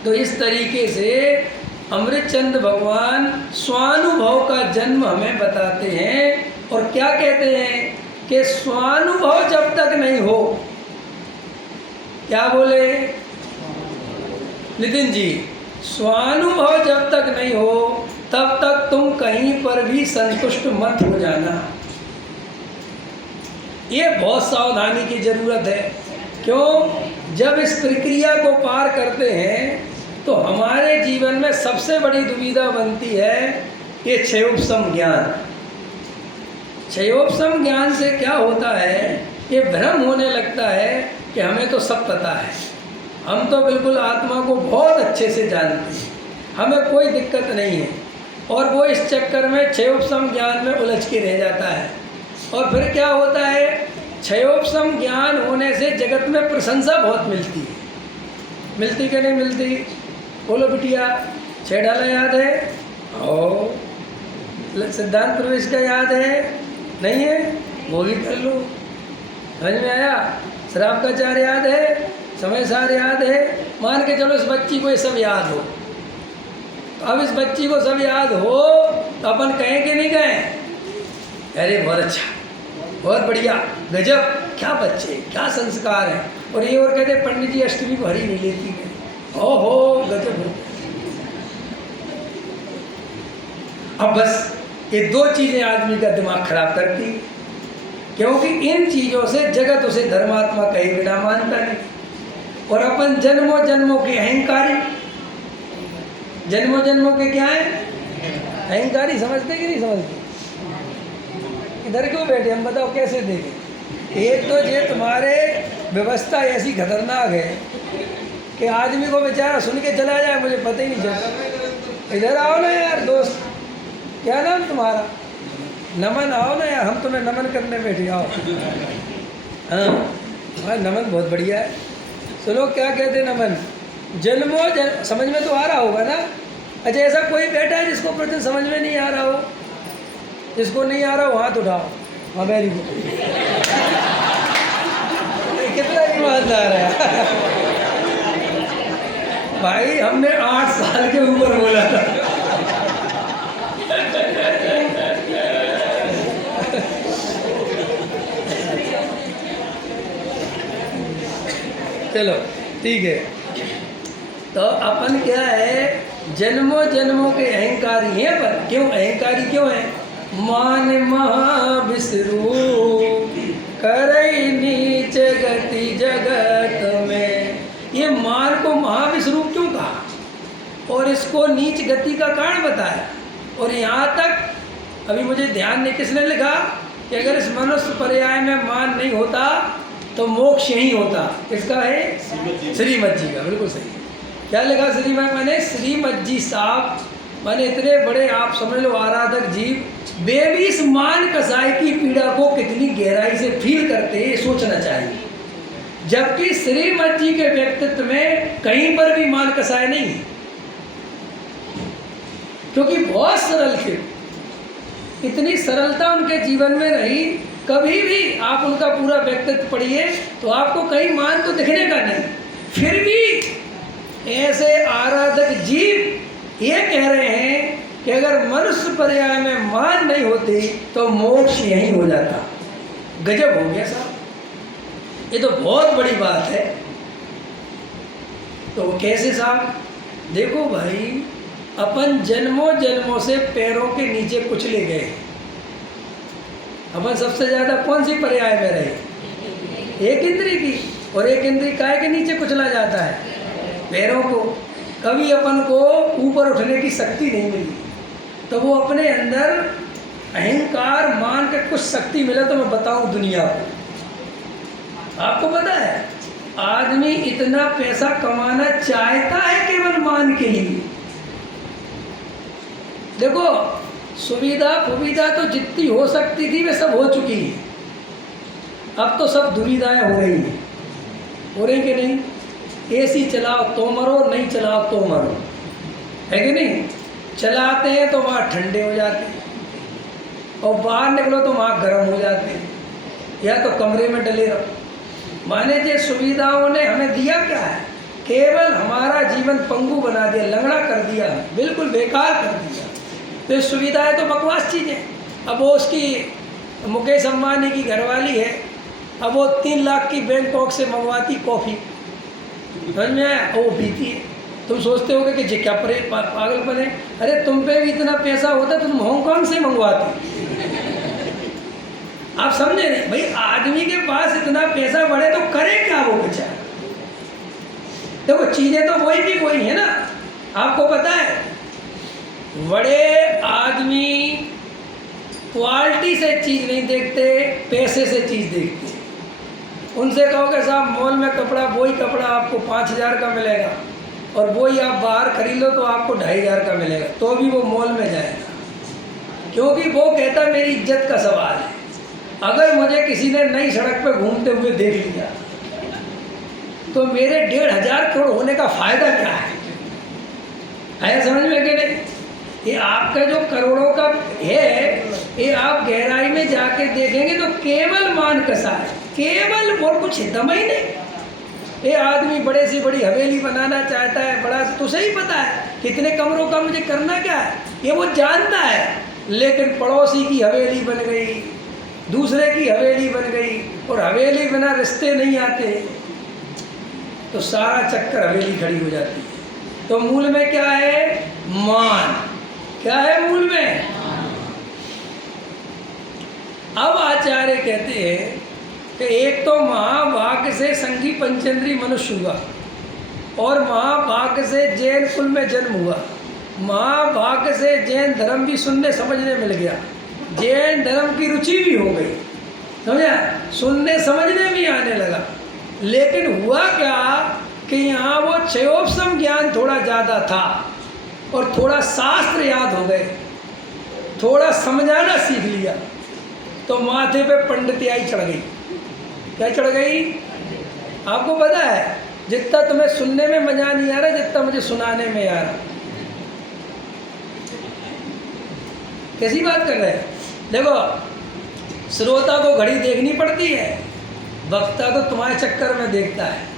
तो इस तरीके से अमृतचंद भगवान स्वानुभव का जन्म हमें बताते हैं। और क्या कहते हैं कि स्वानुभव जब तक नहीं हो, क्या बोले नितिन जी, स्वानुभव जब तक नहीं हो तब तक तुम कहीं पर भी संतुष्ट मत हो जाना। ये बहुत सावधानी की जरूरत है। क्यों? जब इस प्रक्रिया को पार करते हैं तो हमारे जीवन में सबसे बड़ी दुविधा बनती है ये क्षयोपशम ज्ञान। क्षयोपशम ज्ञान से क्या होता है, ये भ्रम होने लगता है कि हमें तो सब पता है, हम तो बिल्कुल आत्मा को बहुत अच्छे से जानते हैं, हमें कोई दिक्कत नहीं है। और वो इस चक्कर में क्षयोपशम ज्ञान में उलझ के रह जाता है। और फिर क्या होता है, क्षयोपशम ज्ञान होने से जगत में प्रशंसा बहुत मिलती है। मिलती कि नहीं मिलती? बोलो बिटिया, 6 डाला याद है? और सिद्धांत प्रवेश का याद है? नहीं है? वो भी कर लो। समझ में आया? श्राप का 4 याद है? समय सार याद है? मान के चलो इस बच्ची को ये सब याद हो। तो अब इस बच्ची को सब याद हो तो अपन कहें कि नहीं कहें? अरे बहुत अच्छा, बहुत बढ़िया, गजब, क्या बच्चे, क्या संस्कार है। और ये और कहते पंडित जी अष्टमी को हरी नहीं लेती है। ओहो गजब। अब बस ये 2 चीज़ें आदमी का दिमाग खराब करती, क्योंकि इन चीज़ों से जगत उसे धर्मात्मा कहे बिना मानता नहीं। और अपन जन्मों जन्मों के अहंकारी, जन्मों जन्मों के क्या है? अहंकारी। समझते कि नहीं समझते? इधर क्यों बैठे, हम बताओ कैसे देखें? एक तो ये तुम्हारे व्यवस्था ऐसी खतरनाक है कि आदमी को बेचारा सुन के चला जाए, मुझे पता ही नहीं चलता। इधर आओ ना यार दोस्त, क्या नाम तुम्हारा? नमन, आओ ना यार, हम तुम्हें नमन करने बैठे, आओ। हाँ नमन बहुत बढ़िया है। सुनो क्या कहते नमन, जन्मों समझ में तो आ रहा होगा ना? अच्छा ऐसा कोई बैठा है जिसको प्रश्न समझ में नहीं आ रहा हो? जिसको नहीं आ रहा हो हाथ उठाओ। हाँ वेरी गुड। कितना ईमानदार है भाई, हमने 8 साल के ऊपर बोला था। चलो ठीक है। तो अपन क्या है, जन्मों जन्मों के अहंकारी हैं। पर क्यों अहंकारी क्यों है? मान महाविष्णु करई नीच गति जगत में। ये मान को महाविष्णु क्यों कहा और इसको नीच गति का कारण बताया? और यहाँ तक अभी मुझे ध्यान नहीं, किसने लिखा कि अगर इस मनुष्य पर्याय में मान नहीं होता तो मोक्ष यही होता। किसका है? श्रीमद जी का। बिल्कुल सही। क्या लिखा श्रीमद? मैंने श्रीमद जी साहब, मैंने इतने बड़े आप समझ लो आराधक जीव, वे भी इस मान कसाई की पीड़ा को कितनी गहराई से फील करते हैं, सोचना चाहिए। जबकि श्रीमद जी के व्यक्तित्व में कहीं पर भी मान कसाई नहीं है, क्योंकि बहुत सरल थे। इतनी सरलता उनके जीवन में रही कभी भी आप उनका पूरा व्यक्तित्व पढ़िए तो आपको कहीं मान तो दिखने का नहीं। फिर भी ऐसे आराधक जीव ये कह रहे हैं कि अगर मनुष्य पर्याय में मान नहीं होती तो मोक्ष यहीं हो जाता। गजब हो गया साहब, ये तो बहुत बड़ी बात है। तो कैसे साहब? देखो भाई, अपन जन्मों जन्मों से पैरों के नीचे कुचले गए। अपन सबसे ज़्यादा कौन सी पर्याय में रहे? एक इंद्री की। और एक इंद्री काहे के नीचे कुचला जाता है? पैरों को। कभी अपन को ऊपर उठने की शक्ति नहीं मिली, तो वो अपने अंदर अहंकार मान के कुछ शक्ति मिला। तो मैं बताऊं दुनिया को, आपको पता है आदमी इतना पैसा कमाना चाहता है केवल मान के लिए। देखो, सुविधा सुविधा तो जितनी हो सकती थी वे सब हो चुकी है। अब तो सब दुविधाएं हो रही हैं। हो रही कि नहीं? एसी चलाओ तो मरो, नहीं चलाओ तो मरो, है कि नहीं? चलाते हैं तो वहाँ ठंडे हो जाते हैं, और बाहर निकलो तो वहाँ गर्म हो जाते हैं, या तो कमरे में डले रहो। माने ये सुविधाओं ने हमें दिया क्या है? केवल हमारा जीवन पंगु बना दिया, लंगड़ा कर दिया, बिल्कुल बेकार कर दिया। तो ये सुविधाएं तो बकवास चीज़ें। अब वो उसकी मुकेश अंबानी की घरवाली है, अब वो 3 लाख की बैंकॉक से मंगवाती कॉफ़ी, समझ में आया? वो पीती है। तुम सोचते होगे कि जे क्या पागलपन है? अरे तुम पे भी इतना पैसा होता तो तुम हांगकांग से मंगवाते। आप समझे नहीं भाई? आदमी के पास इतना पैसा बढ़े तो करे क्या वो बेचारा? देखो, चीज़ें तो वही की कोई है ना। आपको पता है, बड़े आदमी क्वालिटी से चीज़ नहीं देखते, पैसे से चीज़ देखते। उनसे कहोगे साहब मॉल में कपड़ा, वही कपड़ा आपको 5,000 का मिलेगा, और वही आप बाहर खरीद लो तो आपको 2,500 का मिलेगा, तो भी वो मॉल में जाएगा, क्योंकि वो कहता मेरी इज्जत का सवाल है। अगर मुझे किसी ने नई सड़क पर घूमते हुए देख लिया तो मेरे 1,500 करोड़ होने का फायदा क्या है? आया समझ में कि नहीं? ये आपका जो करोड़ों का है, ये आप गहराई में जाके देखेंगे तो केवल मान कसा है, केवल, और कुछ दम ही नहीं। ये आदमी बड़े से बड़ी हवेली बनाना चाहता है, बड़ा, तो सही पता है कितने कमरों का मुझे करना क्या है, ये वो जानता है। लेकिन पड़ोसी की हवेली बन गई, दूसरे की हवेली बन गई, और हवेली बिना रिश्ते नहीं आते, तो सारा चक्कर हवेली खड़ी हो जाती है। तो मूल में क्या है? मान। क्या है मूल में? अब आचार्य कहते हैं कि एक तो महाभाग्य से संघी पंचेंद्री मनुष्य हुआ, और महाभाग्य से जैन कुल में जन्म हुआ, महाभाग्य से जैन धर्म भी सुनने समझने मिल गया, जैन धर्म की रुचि भी हो गई, समझा? सुनने समझने भी आने लगा। लेकिन हुआ क्या कि यहाँ वो क्षयोपशम ज्ञान थोड़ा ज़्यादा था, और थोड़ा शास्त्र याद हो गए, थोड़ा समझाना सीख लिया, तो माथे पे पंडितियाई चढ़ गई। क्या चढ़ गई? आपको पता है, जितना तुम्हें सुनने में मजा नहीं आ रहा जितना मुझे सुनाने में आ रहा। कैसी बात कर रहे हैं? देखो, श्रोता को घड़ी देखनी पड़ती है, वक्ता तो तुम्हारे चक्कर में देखता है।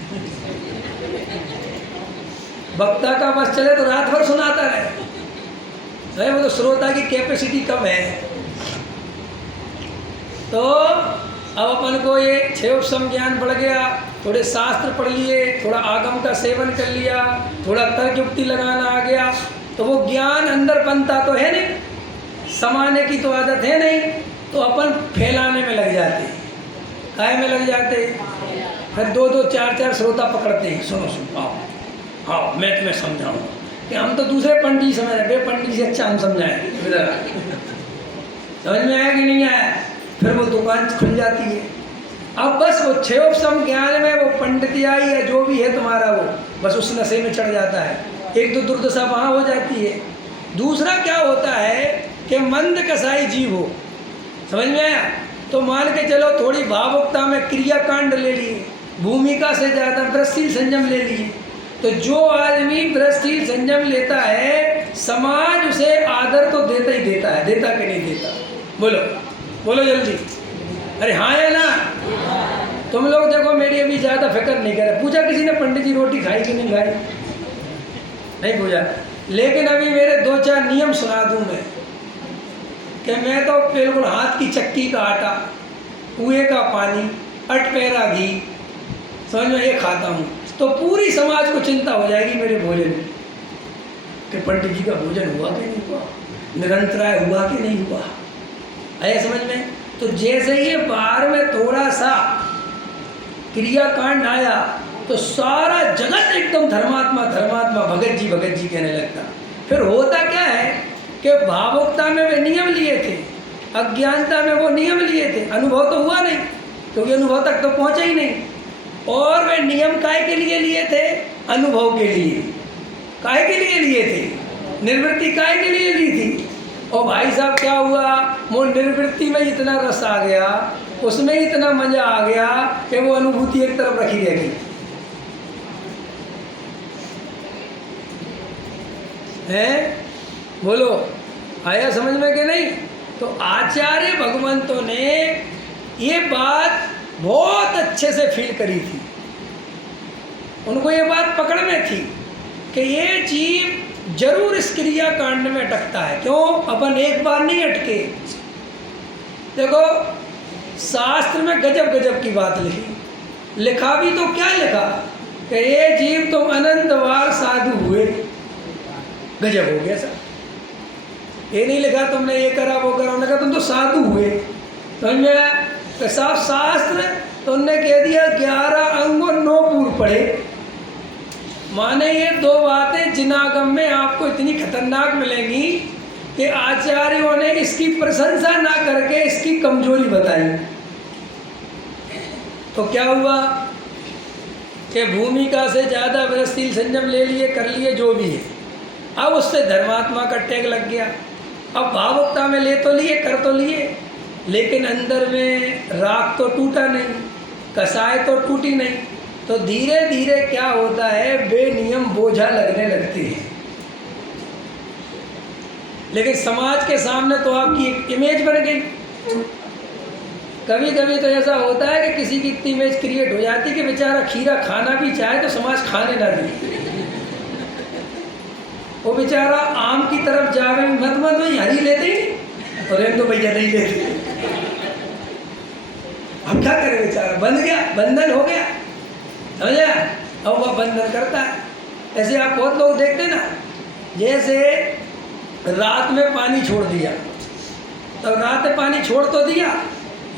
वक्ता का बस चले तो रात भर सुनाता रहे, वो तो श्रोता की कैपेसिटी कम है। तो अब अपन को ये क्षयोपशम ज्ञान बढ़ गया, थोड़े शास्त्र पढ़ लिए, थोड़ा आगम का सेवन कर लिया, थोड़ा तर्क युक्ति लगाना आ गया, तो वो ज्ञान अंदर बनता तो है नहीं, समाने की तो आदत है नहीं, तो अपन फैलाने में लग जाते, काय में लग जाते, फिर 2-2 4-4 श्रोता पकड़ते हैं, सुनो सुनो, आओ हाँ मैं तुम्हें समझाऊंगा कि हम तो दूसरे पंडित समझ रहे, वे पंडित से अच्छा हम समझाएं। समझ में आया कि नहीं आया? फिर वो दुकान खुल जाती है। अब बस वो क्षयोपशम ज्ञान में वो पंडितियाई या जो भी है तुम्हारा, वो बस उस नशे में चढ़ जाता है। एक तो दुर्दशा वहाँ हो जाती है। दूसरा क्या होता है कि मंद कसाई जीव हो, समझ में आया? तो मान के चलो थोड़ी भावुकता में क्रियाकांड ले लिए, भूमिका से ज़्यादा व्रतशील संयम ले लिए, तो जो आदमी व्रतशील संयम लेता है समाज उसे आदर तो देता ही देता है। देता कि नहीं देता? बोलो बोलो जल्दी। अरे हाँ या ना? तुम लोग देखो मेरी अभी ज़्यादा फिक्र नहीं करे। पूछा किसी ने पंडित जी रोटी खाई कि नहीं खाई? नहीं पूछा। लेकिन अभी मेरे 2-4 नियम सुना दूं मैं कि मैं तो बिल्कुल हाथ की चक्की का आटा, कुएं का पानी, अटपेरा घी, समझ में, ये खाता हूँ। तो पूरी समाज को चिंता हो जाएगी मेरे भोजन की कि पंडित जी का भोजन हुआ कि नहीं हुआ, निरंतराय हुआ कि नहीं हुआ। आया समझ में? तो जैसे ये बाहर में थोड़ा सा क्रियाकांड आया तो सारा जगत एकदम धर्मात्मा धर्मात्मा भगत जी कहने लगता। फिर होता क्या है कि भावुकता में वे नियम लिए थे, अज्ञानता में वो नियम लिए थे, अनुभव तो हुआ नहीं क्योंकि अनुभव तक तो पहुंचा ही नहीं। और वे नियम काहे के लिए लिए थे? अनुभव के लिए। काहे के लिए लिए थे? निर्वृत्ति काहे के लिए ली थी? और भाई साहब क्या हुआ, वो निर्वृत्ति में इतना रस आ गया, उसमें इतना मजा आ गया कि वो अनुभूति एक तरफ रखी रह गई है। बोलो आया समझ में कि नहीं? तो आचार्य भगवंतों ने ये बात बहुत अच्छे से फील करी थी। उनको ये बात पकड़ में थी कि ये जीव जरूर इस क्रिया कांड में अटकता है। क्यों? अपन एक बार नहीं अटके। देखो शास्त्र में गजब गजब की बात लिखी। लिखा भी तो क्या लिखा कि ये जीव तुम अनंत बार साधु हुए। गजब हो गया सर। ये नहीं लिखा तुमने ये करा वो करा, उन्होंने कहा तुम तो साधु हुए। समझ में आया? तो साफ शास्त्र तो उनने कह दिया 11 अंग और 9 पूर्व पढ़े। माने ये 2 बातें जिनागम में आपको इतनी खतरनाक मिलेंगी कि आचार्यों ने इसकी प्रशंसा ना करके इसकी कमजोरी बताई। तो क्या हुआ कि भूमिका से ज़्यादा व्रतशील संयम ले लिए, कर लिए जो भी है। अब उससे धर्मात्मा का टैग लग गया। अब भावुकता में ले तो लिए, कर तो लिए, लेकिन अंदर में राग तो टूटा नहीं, कसाय तो टूटी नहीं। तो धीरे धीरे क्या होता है, बेनियम बोझा लगने लगती है। लेकिन समाज के सामने तो आपकी एक इमेज बन गई। कभी कभी तो ऐसा होता है कि किसी की इतनी इमेज क्रिएट हो जाती है कि बेचारा खीरा खाना भी चाहे तो समाज खाने ना दे। वो बेचारा आम की तरफ जावे, मत वही हरी लेते ही नहीं, और तो भैया नहीं लेते। हम क्या करें, बेचारा बंध गया, बंधन हो गया, समझे? अब वह बंधन करता है। ऐसे आप बहुत लोग देखते ना, जैसे रात में पानी छोड़ दिया, तो रात में पानी छोड़ तो दिया,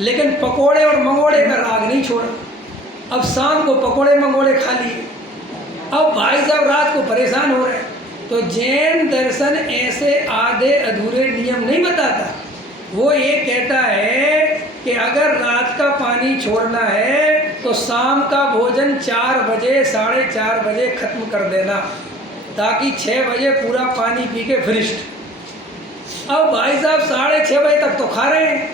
लेकिन पकोड़े और मंगोड़े का राग नहीं छोड़ा। अब शाम को पकोड़े मंगोड़े खा लिए। अब भाई साहब रात को परेशान हो रहे हैं। तो जैन दर्शन ऐसे आधे अधूरे नियम नहीं बताता। वो ये कहता है कि अगर रात का पानी छोड़ना है तो शाम का भोजन 4 बजे 4:30 बजे खत्म कर देना, ताकि 6 बजे पूरा पानी पी के फ्रिस्ट। अब भाई साहब 6:30 बजे तक तो खा रहे हैं,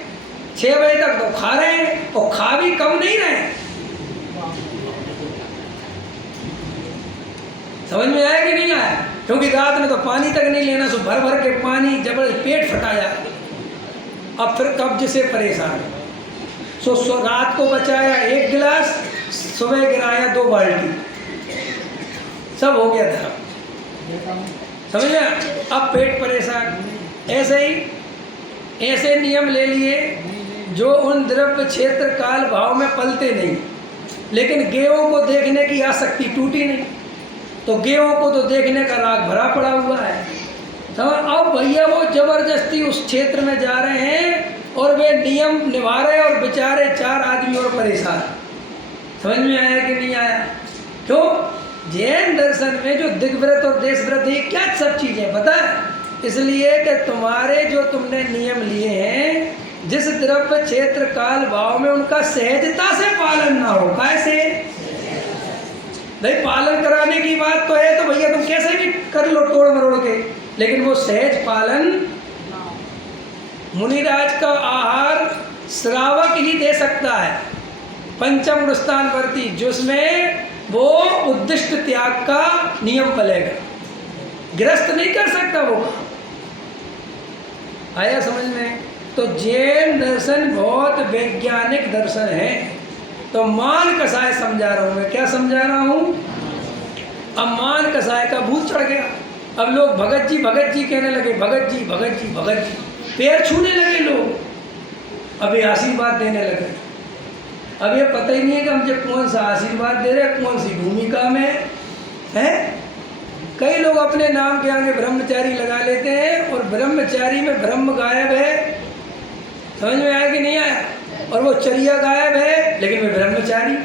6 बजे तक तो खा रहे हैं, और खा भी कम नहीं रहे। समझ में आया कि नहीं आया? क्योंकि रात में तो पानी तक नहीं लेना, सो भर भर के पानी जबरदस्त पेट फटाया। अब फिर कब्ज से परेशान, सो रात को बचाया 1 गिलास, सुबह गिराया 2 बाल्टी, सब हो गया धर्म। समझ में? अब पेट परेशान। ऐसे ही ऐसे नियम ले लिए जो उन द्रव्य क्षेत्र काल भाव में पलते नहीं, लेकिन गेहूं को देखने की आसक्ति टूटी नहीं, तो गेहूं को तो देखने का राग भरा पड़ा हुआ है। समझ? अब भैया वो जबरदस्ती उस क्षेत्र में जा रहे हैं और वे नियम निभा रहे, और बेचारे 4 आदमी और परेशान। समझ में आया कि नहीं आया? क्यों? जैन दर्शन में जो दिग्व्रत और देशव्रत है, क्या सब चीज़ें पता है? इसलिए कि तुम्हारे जो तुमने नियम लिए हैं, जिस द्रव्य क्षेत्र काल भाव में उनका सहजता से पालन ना हो। कैसे भाई? पालन कराने की बात तो है तो भैया तुम कैसे भी कर लो तोड़ मरोड़ के, लेकिन वो सहज पालन मुनिराज का आहार श्रावक ही दे सकता है, पंचम अनुष्ठान वर्ती, जिसमें वो उद्दिष्ट त्याग का नियम पलेगा। गृहस्थ नहीं कर सकता वो। आया समझ में? तो जैन दर्शन बहुत वैज्ञानिक दर्शन है। तो मान कसाय समझा रहा हूँ मैं, क्या समझा रहा हूँ? अब मान कसाय का भूत चढ़ गया। अब लोग भगत जी कहने लगे, भगत जी भगत जी भगत जी, पैर छूने लगे लोग, अब ये आशीर्वाद देने लगे। अब ये पता ही नहीं है कि हम जब कौन सा आशीर्वाद दे रहे हैं, कौन सी भूमिका में है। कई लोग अपने नाम के आगे ब्रह्मचारी लगा लेते हैं और ब्रह्मचारी में ब्रह्म गायब है, समझ में आया कि नहीं आया? और वो चर्या गायब है लेकिन वे ब्रह्मचारी।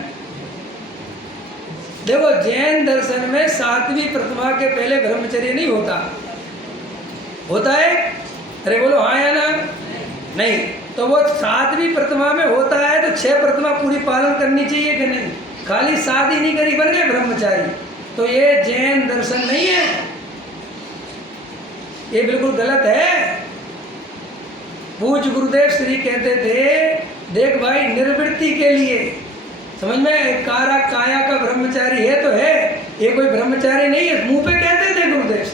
देखो जैन दर्शन में 7वीं प्रतिमा के पहले ब्रह्मचर्य नहीं होता, होता है? अरे बोलो हाँ या ना? नहीं। तो वो 7वीं प्रतिमा में होता है तो 6 प्रतिमा पूरी पालन करनी चाहिए कि नहीं? खाली 7 ही नहीं करी, बन गए ब्रह्मचारी। तो ये जैन दर्शन नहीं है, ये बिल्कुल गलत है। पूज्य गुरुदेव श्री कहते थे, देख भाई निर्वृत्ति के लिए, समझ में, कारा काया का ब्रह्मचारी है तो है, ये कोई ब्रह्मचारी नहीं है। मुंह पे कहते थे गुरुदेव,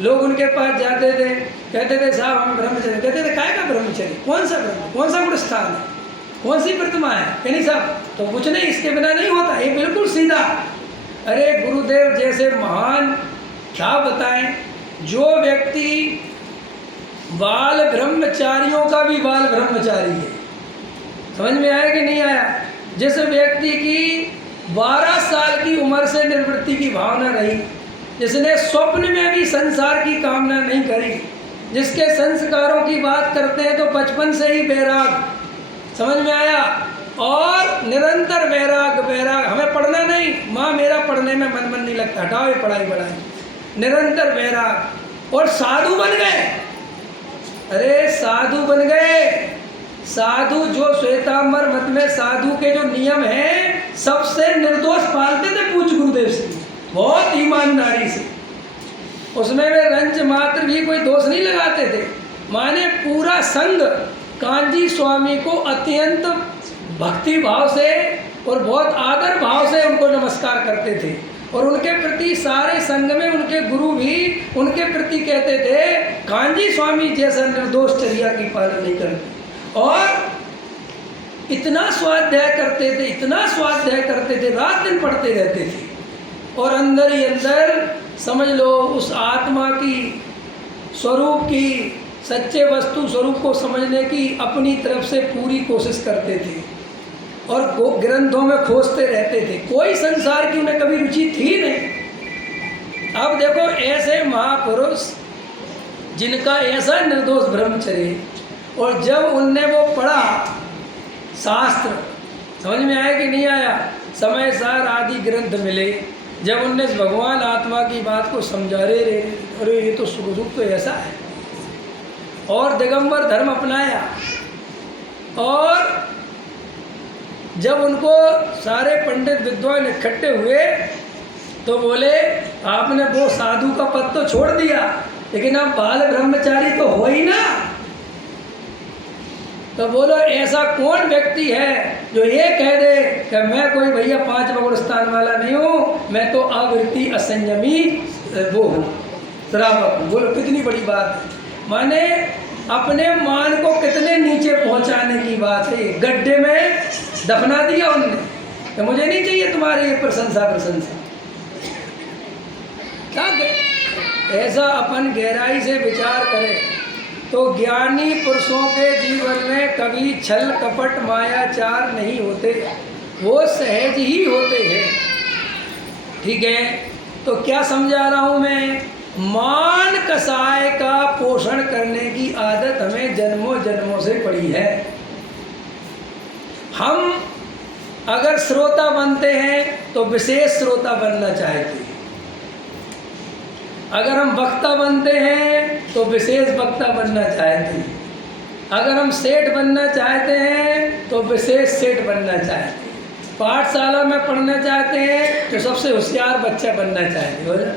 लोग उनके पास जाते थे, कहते थे साहब हमें ब्रह्मचर्य, कहते थे काय का ब्रह्मचर्य, कौन सा ब्रह्म, कौन सा गुण स्थान है, कौन सी प्रतिमा है, कि नहीं साहब? तो कुछ नहीं, इसके बिना नहीं होता, ये बिल्कुल सीधा। अरे गुरुदेव जैसे महान, क्या बताएं, जो व्यक्ति बाल ब्रह्मचारियों का भी बाल ब्रह्मचारी है, समझ में आया कि नहीं आया? जिस व्यक्ति की 12 साल की उम्र से निर्वृत्ति की भावना रही, जिसने स्वप्न में भी संसार की कामना नहीं करी, जिसके संस्कारों की बात करते हैं तो बचपन से ही वैराग, समझ में आया? और निरंतर वैराग वैराग, हमें पढ़ना नहीं, माँ मेरा पढ़ने में मन नहीं लगता, हटाओ ये पढ़ाई बढ़ाई, निरंतर वैराग, और साधु बन गए। अरे साधु बन गए, साधु जो श्वेतांबर मत में साधु के जो नियम हैं सबसे निर्दोष पालते थे पूज्य गुरुदेव से, बहुत ईमानदारी से, उसमें वे रंच मात्र भी कोई दोष नहीं लगाते थे। माने पूरा संघ कांजी स्वामी को अत्यंत भक्ति भाव से और बहुत आदर भाव से उनको नमस्कार करते थे, और उनके प्रति सारे संघ में उनके गुरु भी उनके प्रति कहते थे कांजी स्वामी जैसा निर्दोष चर्या की पालन नहीं करते। और इतना स्वाध्याय करते थे, इतना स्वाध्याय करते थे, रात दिन पढ़ते रहते थे, और अंदर ही अंदर समझ लो उस आत्मा की स्वरूप की, सच्चे वस्तु स्वरूप को समझने की अपनी तरफ से पूरी कोशिश करते थे, और ग्रंथों में खोजते रहते थे। कोई संसार की उन्हें कभी रुचि थी नहीं। अब देखो ऐसे महापुरुष जिनका ऐसा निर्दोष ब्रह्मचर्य, और जब उनने वो पढ़ा शास्त्र, समझ में आया कि नहीं आया? समय सार आदि ग्रंथ मिले, जब उनने भगवान आत्मा की बात को समझा रे अरे ये तो सुख तो ऐसा है, और दिगंबर धर्म अपनाया, और जब उनको सारे पंडित विद्वान इकट्ठे हुए तो बोले आपने वो साधु का पद तो छोड़ दिया, लेकिन आप बाल ब्रह्मचारी तो हो ही ना। तो बोलो ऐसा कौन व्यक्ति है जो ये कह दे कि मैं कोई भैया 5 गुण स्थान वाला नहीं हूँ, मैं तो आवृत्ति असंयमी वो हूँ, श्रावक हूँ। बोलो कितनी बड़ी बात है। माने अपने मान को कितने नीचे पहुँचाने की बात है। गड्ढे में दफना दिया उनने कि मुझे नहीं चाहिए तुम्हारी ये प्रशंसा। क्या ऐसा अपन गहराई से विचार करें तो ज्ञानी पुरुषों के जीवन में कभी छल कपट मायाचार नहीं होते, वो सहज ही होते हैं। ठीक है, तो क्या समझा रहा हूँ मैं? मान कसाय का पोषण करने की आदत हमें जन्मों जन्मों से पड़ी है। हम अगर श्रोता बनते हैं तो विशेष श्रोता बनना चाहते हैं, अगर हम वक्ता बनते हैं तो विशेष वक्ता बनना चाहते हैं, अगर हम सेठ बनना चाहते हैं तो विशेष सेठ बनना चाहते हैं, पाठशाला में पढ़ना चाहते हैं तो सबसे होशियार बच्चा बनना चाहते हो ना।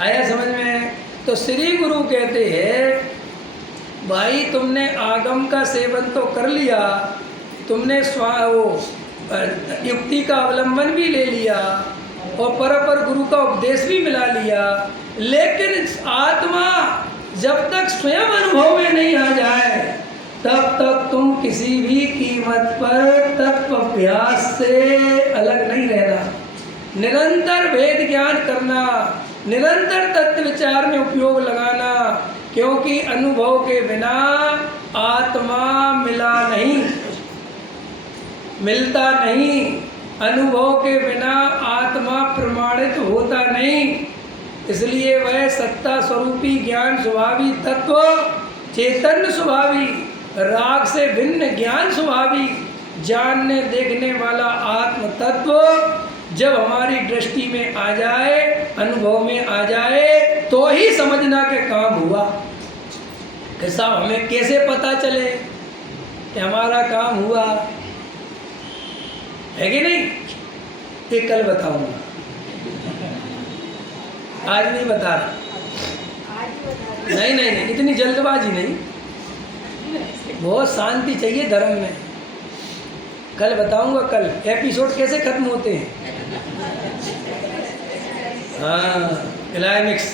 आया समझ में? तो श्री गुरु कहते हैं भाई तुमने आगम का सेवन तो कर लिया, तुमने युक्ति का अवलंबन भी ले लिया और पर गुरु का उपदेश भी मिला लिया, लेकिन आत्मा जब तक स्वयं अनुभव में नहीं आ जाए तब तक तुम किसी भी कीमत पर तत्व अभ्यास से अलग नहीं रहना। निरंतर वेद ज्ञान करना, निरंतर तत्व विचार में उपयोग लगाना, क्योंकि अनुभव के बिना आत्मा मिलता नहीं। अनुभव के बिना आत्मा प्रमाणित होता नहीं। इसलिए वह सत्ता स्वरूपी ज्ञान स्वभावी तत्व, चैतन्य स्वभावी, राग से भिन्न ज्ञान स्वभावी, जानने देखने वाला आत्म तत्व जब हमारी दृष्टि में आ जाए, अनुभव में आ जाए, तो ही समझना के काम हुआ। कि साहब हमें कैसे पता चले कि हमारा काम हुआ, है कि नहीं? ये कल बताऊंगा, आज नहीं बता रहा। नहीं, इतनी जल्दबाजी नहीं, बहुत शांति चाहिए धर्म में। कल बताऊंगा। कल एपिसोड कैसे खत्म होते हैं, हाँ, क्लाइमेक्स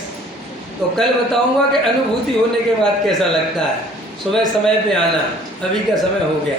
तो कल बताऊंगा कि अनुभूति होने के बाद कैसा लगता है। सुबह समय पे आना, अभी का समय हो गया।